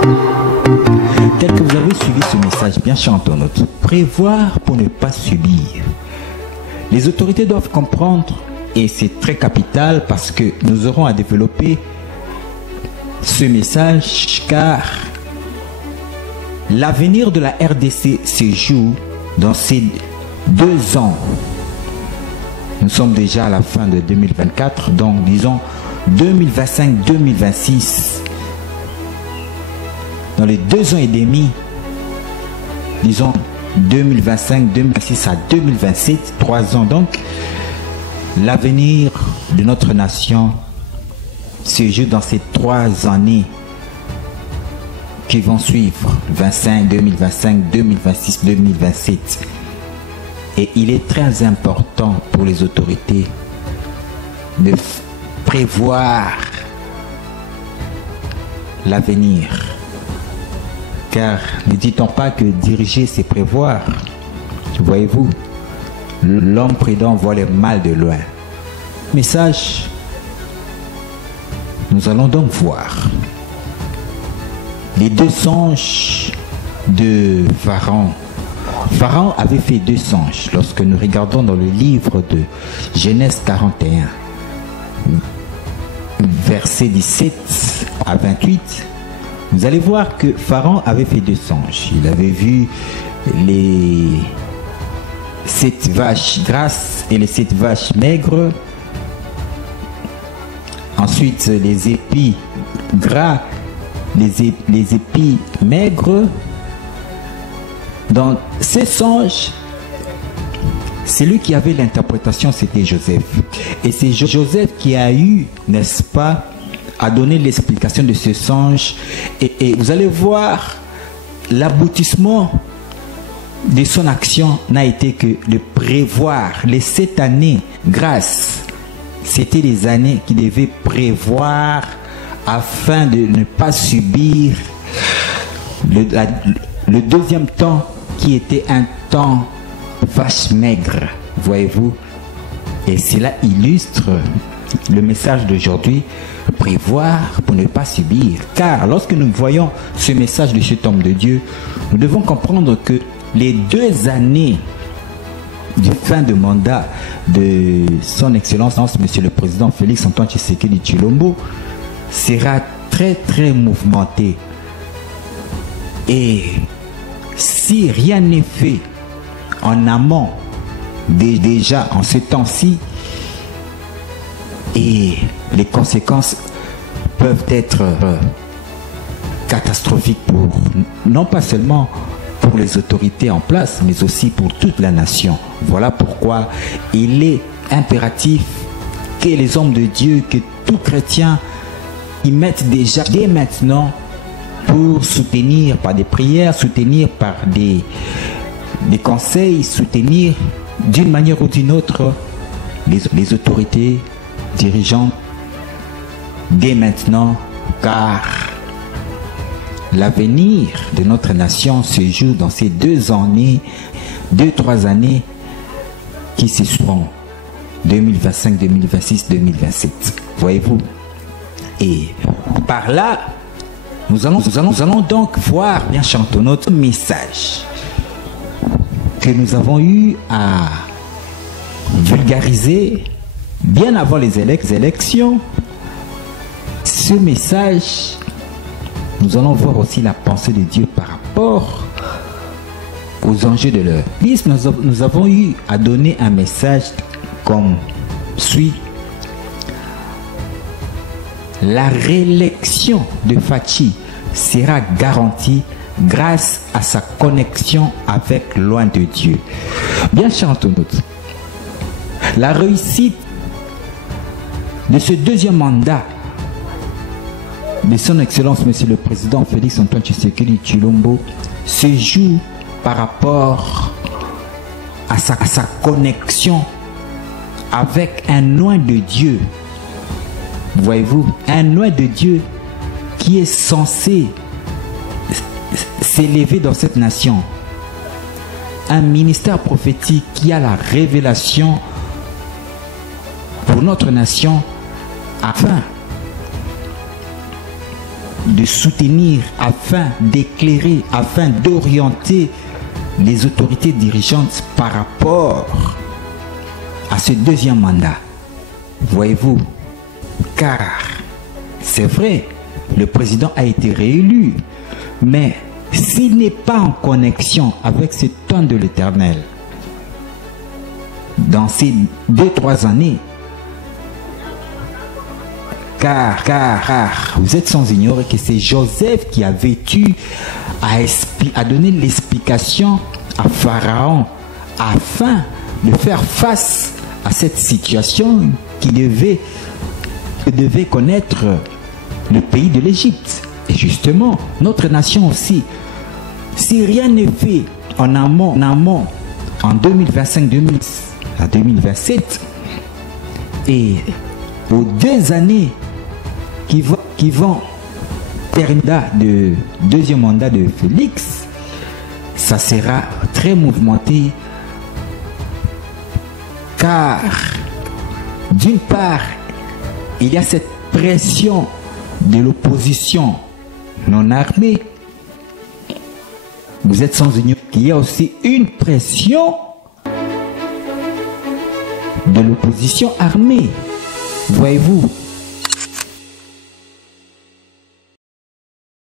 Tel que vous avez suivi ce message bien chantonnote, prévoir pour ne pas subir. Les autorités doivent comprendre, et c'est très capital parce que nous aurons à développer ce message, car l'avenir de la RDC se joue dans ces 2 ans. Nous sommes déjà à la fin de 2024, donc disons 2025-2026. Dans les 2 ans et demi, disons 2025-2026 à 2027, 3 ans donc, l'avenir de notre nation se joue dans ces 3 années qui vont suivre, 2025, 2026, 2027. Et il est très important pour les autorités de prévoir l'avenir. Car ne dit-on pas que diriger c'est prévoir? Voyez-vous, l'homme prudent voit le mal de loin. Message, nous allons donc voir les 2 songes de Pharaon. Pharaon avait fait 2 songes. Lorsque nous regardons dans le livre de Genèse 41, versets 17 à 28, vous allez voir que Pharaon avait fait 2 songes. Il avait vu les 7 vaches grasses et les 7 vaches maigres. Ensuite, les épis gras, les épis maigres. Dans ces songes, celui qui avait l'interprétation, c'était Joseph. Et c'est Joseph qui a eu, n'est-ce pas, à donner l'explication de ce songe. Et vous allez voir, l'aboutissement de son action n'a été que de prévoir les 7 années grâce. C'était les années qu'il devait prévoir afin de ne pas subir le deuxième temps qui était un temps vache maigre, voyez-vous. Et cela illustre le message d'aujourd'hui, prévoir pour ne pas subir. Car lorsque nous voyons ce message de cet homme de Dieu, nous devons comprendre que les 2 années du fin de mandat de son excellence, monsieur le président Félix Antoine Tshisekedi Tshilombo, sera très très mouvementé. Et si rien n'est fait en amont, déjà en ce temps-ci, et les conséquences peuvent être catastrophiques pour, non pas seulement pour les autorités en place, mais aussi pour toute la nation. Voilà pourquoi il est impératif que les hommes de Dieu, que tout chrétien, y mettent déjà dès maintenant pour soutenir par des prières, soutenir par des conseils, soutenir d'une manière ou d'une autre les autorités dirigeantes dès maintenant, car l'avenir de notre nation se joue dans ces 2 années, 2-3 années qui se seront 2025, 2026, 2027. Voyez-vous? Et par là, nous allons donc voir, bien chanter notre message que nous avons eu à vulgariser bien avant les élections. Ce message, nous allons voir aussi la pensée de Dieu par rapport aux enjeux de l'heure. Nous avons eu à donner un message comme suit. La réélection de Fachi sera garantie grâce à sa connexion avec loin de Dieu. Bien chantons. La réussite de ce 2e mandat de son excellence monsieur le président Félix Antoine Tshisekedi Tshilombo se joue par rapport à sa connexion avec un loin de Dieu. Voyez-vous, un loin de Dieu qui est censé s'élever dans cette nation. Un ministère prophétique qui a la révélation pour notre nation afin de soutenir, afin d'éclairer, afin d'orienter les autorités dirigeantes par rapport à ce deuxième mandat. Voyez-vous, car c'est vrai, le président a été réélu, mais s'il n'est pas en connexion avec ce temps de l'Éternel, dans ces 2-3 années, car vous êtes sans ignorer que c'est Joseph qui a vécu à donner l'explication à Pharaon afin de faire face à cette situation qui devait connaître le pays de l'Égypte. Et justement, notre nation aussi, si rien n'est fait en amont en 2025 à 2027, et aux 2 années qui vont terminer le deuxième mandat de Félix, ça sera très mouvementé, car d'une part, il y a cette pression de l'opposition non armée. Vous êtes sans ignorer qu'il y a aussi une pression de l'opposition armée. Voyez-vous,